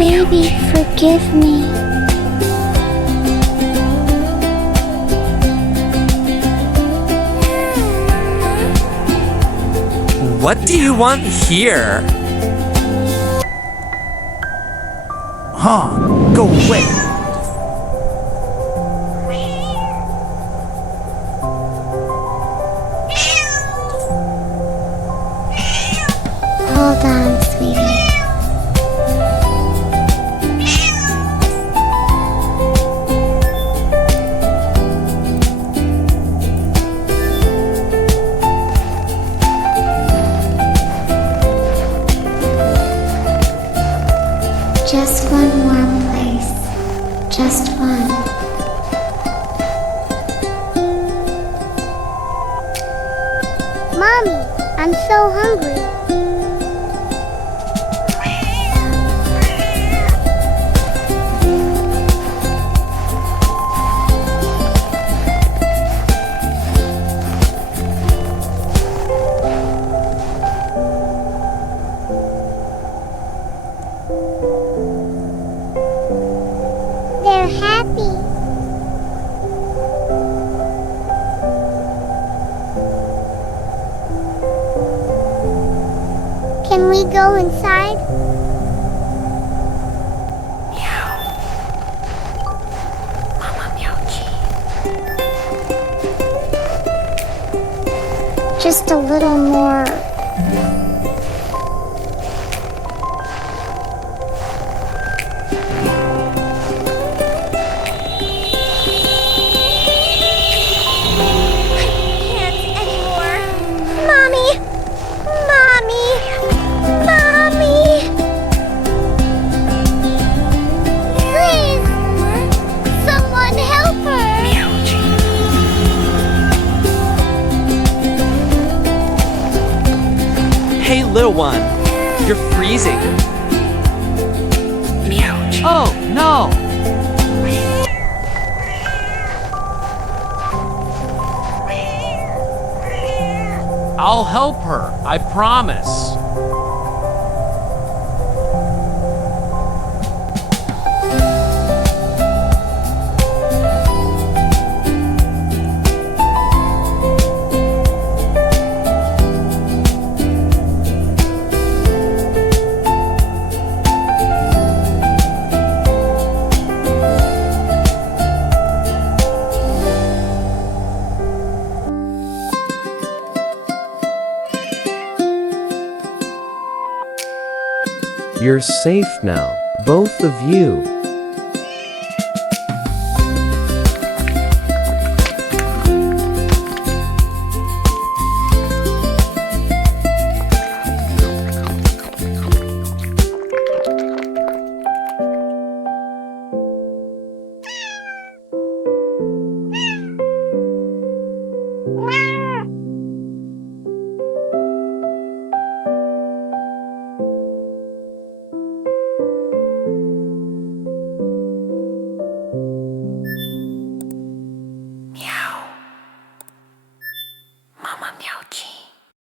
Baby, forgive me. What do you want here? Huh, go away. Hold on, sweetie. Just one warm place. Just one. Mommy, I'm so hungry. They're happy. Can we go inside? Just a little more. Hey, little one, you're freezing. Oh, no! I'll help her, I promise. You're safe now, both of you.